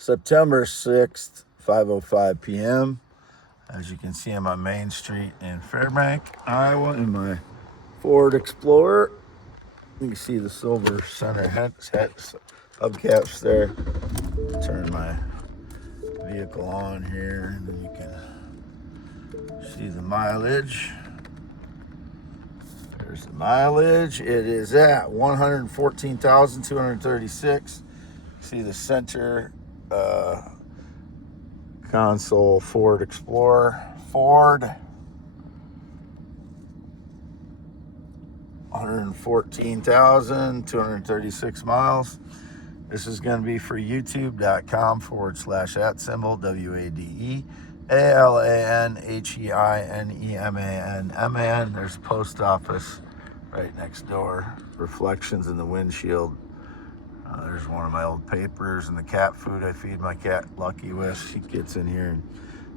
September 6th, 5:05 p.m. As you can see on my main street in Fairbank, Iowa, in my Ford Explorer. You can see the silver center hubcaps there. Turn my vehicle on here, and then you can see the mileage. There's the mileage. It is at 114,236. See the center console Ford Explorer. Ford. 114,236 miles. This is going to be for youtube.com/@symbol WADEALANHEINEMAN. There's a post office right next door. Reflections in the windshield. There's one of my old papers and the cat food I feed my cat Lucky with. She gets in here and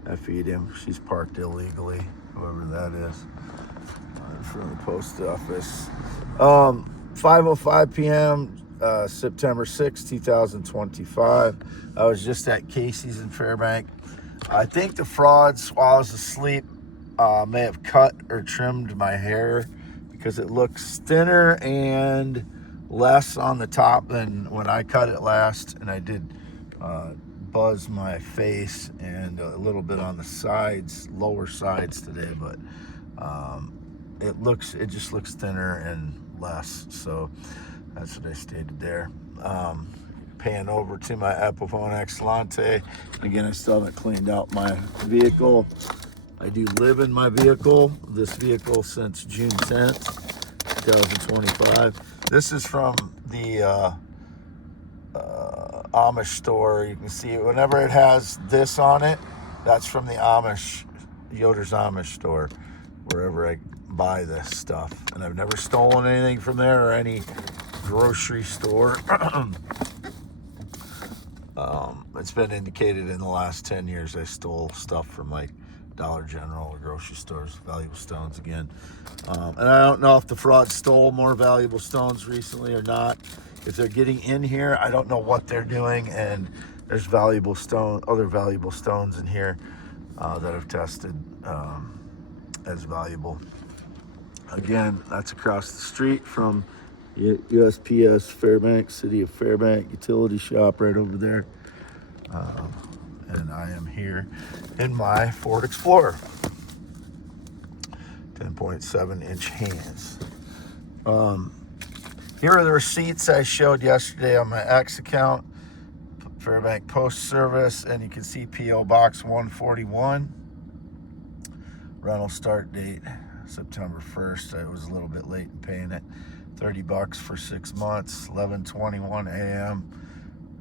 I feed him. She's parked illegally, whoever that is. From the post office. 5:05 p.m. September 6, 2025. I was just at Casey's in Fairbank. I think the frauds, while I was asleep, may have cut or trimmed my hair because it looks thinner and less on the top than when I cut it last. And I did buzz my face and a little bit on the sides, lower sides today, but it just looks thinner and less. So that's what I stated there. Pan over to my Epiphone Excellente. Again, I still haven't cleaned out my vehicle. I do live in my vehicle, this vehicle, since June 10th, 2025. This is from the Amish store. You can see whenever it has this on it, that's from the Yoder's Amish store, wherever I buy this stuff. And I've never stolen anything from there or any grocery store. It's been indicated in the last 10 years I stole stuff from like Dollar General or grocery stores, valuable stones again. And I don't know if the fraud stole more valuable stones recently or not. If they're getting in here, I don't know what they're doing, and there's other valuable stones in here that I've tested as valuable. Again, that's across the street from USPS Fairbank, City of Fairbank utility shop right over there. And I am here in my Ford Explorer. 10.7-inch hands. Here are the receipts I showed yesterday on my X account, Fairbank Post Service, and you can see P.O. Box 141. Rental start date September 1st. I was a little bit late in paying it. $30 for 6 months. 11:21 a.m.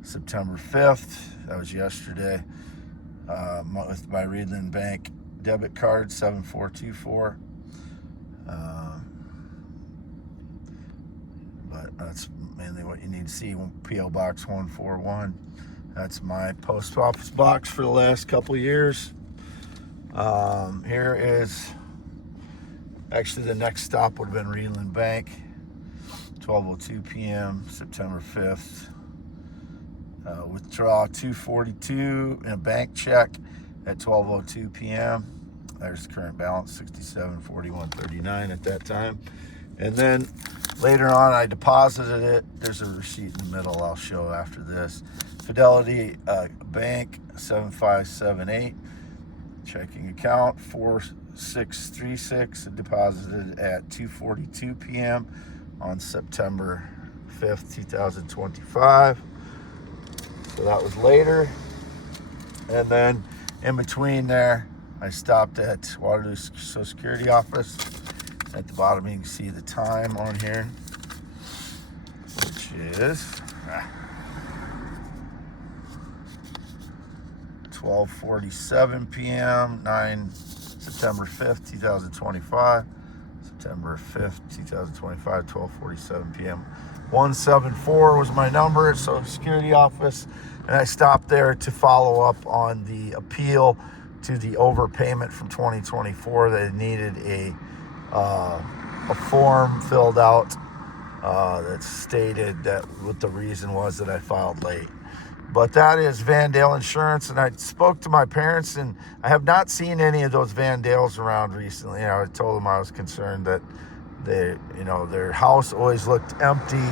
September 5th. That was yesterday. With my Reedland Bank debit card 7424. But that's mainly what you need to see. P.O. Box 141. That's my post office box for the last couple of years. Here is actually the next stop would have been Reedland Bank. 12:02 p.m. September 5th. Withdraw $242 in a bank check at 12:02 p.m. There's the current balance, $67.41.39 at that time. And then later on, I deposited it. There's a receipt in the middle I'll show after this. Fidelity Bank 7578, checking account 4636, deposited at 2:42 p.m. on September 5th, 2025. So that was later. And then in between there, I stopped at Waterloo Social Security office. At the bottom, you can see the time on here, which is 12:47 p.m. September 5th, 2025. September 5th, 2025, 12:47 p.m. 174 was my number at Social Security office, and I stopped there to follow up on the appeal to the overpayment from 2024. They needed a form filled out that stated that what the reason was that I filed late. But that is Vandale Insurance, and I spoke to my parents, and I have not seen any of those Vandales around recently. I told them I was concerned that their house always looked empty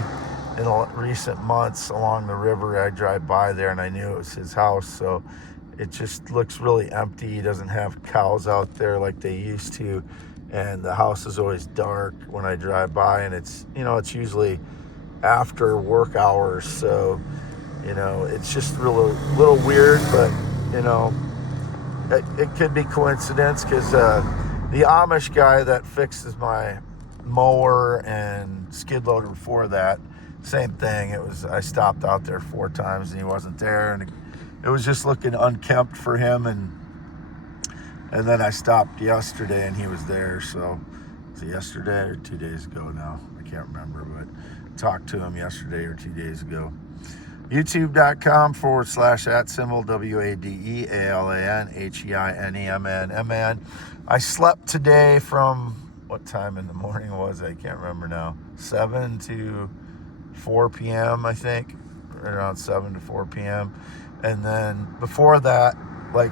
in recent months along the river. I drive by there, and I knew it was his house, so it just looks really empty. He doesn't have cows out there like they used to, and the house is always dark when I drive by, and it's usually after work hours, so it's just little weird, but it could be coincidence, because the Amish guy that fixes my mower and skid loader before that, same thing. I stopped out there 4 times and he wasn't there, and it was just looking unkempt for him, and then I stopped yesterday and he was there. So was it yesterday or 2 days ago now? I can't remember, but talked to him yesterday or 2 days ago. YouTube.com/@symbol WADEALANHEINEMN. I slept today from, what time in the morning was it? I can't remember now. 7 to 4 p.m. I think, right around 7 to 4 p.m. And then before that, like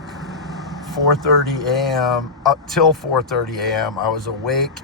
4:30 a.m. up till 4:30 a.m. I was awake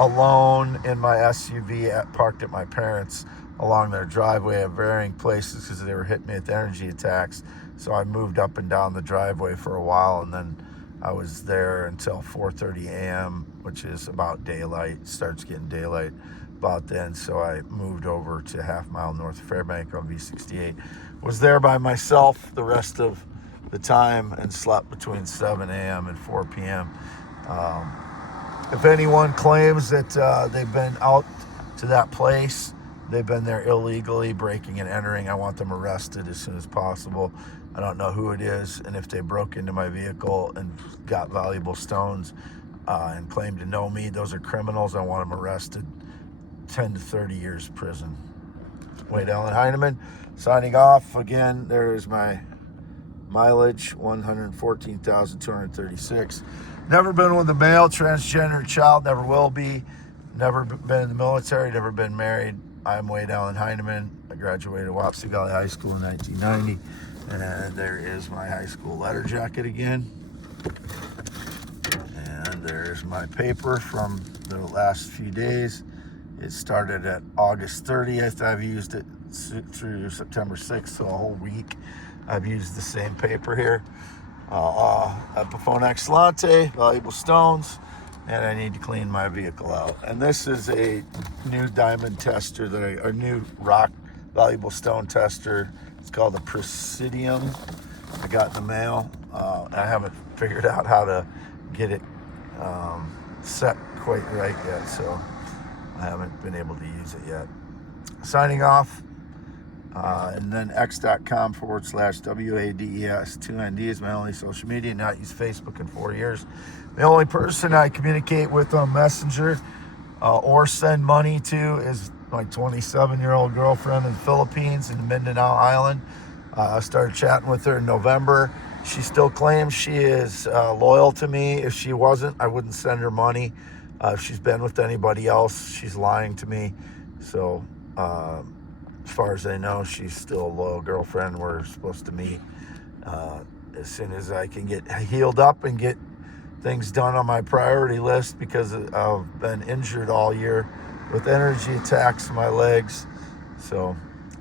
alone in my SUV parked at my parents' along their driveway at varying places, because they were hitting me with energy attacks. So I moved up and down the driveway for a while, and then I was there until 4:30 a.m., which is about daylight. Starts getting daylight about then. So I moved over to half mile north of Fairbank on V68. Was there by myself the rest of the time and slept between 7 a.m. and 4 p.m. If anyone claims that they've been out to that place, they've been there illegally, breaking and entering, I want them arrested as soon as possible. I don't know who it is, and if they broke into my vehicle and got valuable stones and claim to know me, those are criminals. I want them arrested. 10 to 30 years prison. Wade Allen Heineman signing off. Again, there's my mileage, 114,236. Never been with a male, transgender child, never will be. Never been in the military, never been married. I'm Wade Allen Heineman. I graduated Wapsie Valley High School in 1990. And there is my high school letter jacket again. And there's my paper from the last few days. It started at August 30th. I've used it through September 6th, so a whole week. I've used the same paper here. Epiphone Excellente, valuable stones, and I need to clean my vehicle out. And this is a new diamond tester, a new rock valuable stone tester. It's called the Presidium. I got in the mail. I haven't figured out how to get it set quite right yet, so I haven't been able to use it yet. Signing off. And then x.com/WADES 2ND is my only social media. Not used Facebook in 4 years. The only person I communicate with on Messenger or send money to is my 27-year-old girlfriend in the Philippines, in Mindanao Island. I started chatting with her in November. She still claims she is loyal to me. If she wasn't, I wouldn't send her money. If she's been with anybody else, she's lying to me. So as far as I know, she's still a loyal girlfriend. We're supposed to meet as soon as I can get healed up and get things done on my priority list, because I've been injured all year with energy attacks in my legs. So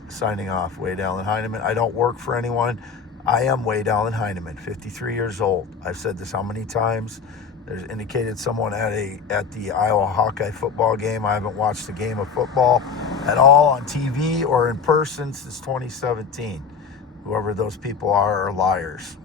signing off, Wade Allen Heineman. I don't work for anyone. I am Wade Allen Heineman, 53 years old. I've said this how many times? There's indicated someone at the Iowa Hawkeye football game. I haven't watched a game of football at all on TV or in person since 2017. Whoever those people are liars.